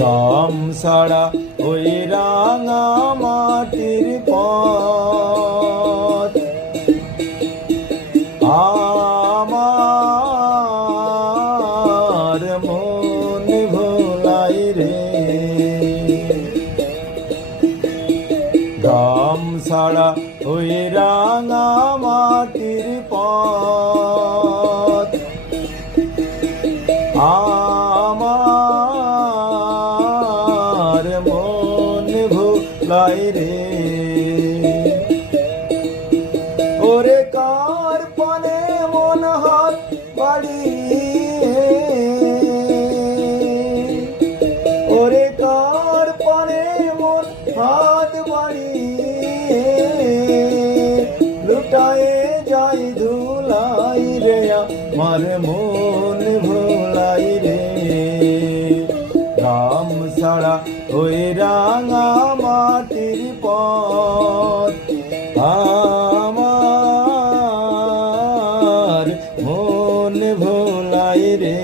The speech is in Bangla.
গামছাড়া ওই রাঙা মাটির পথ আমার মন ভোলাই রে। গামছাড়া ওই রাঙা মাটির পথ আমার মন ভোলাই রে। ওরে কার পানে মন হাত বাড়িয়ে, ওরে কার পানে মন হাত বাড়িয়ে লুটায়ে যাই ধুলাই রে আমার মন ভোলাই রে। গামছাড়া ওই রাঙা মাটির পথ আমার মন ভোলাই রে।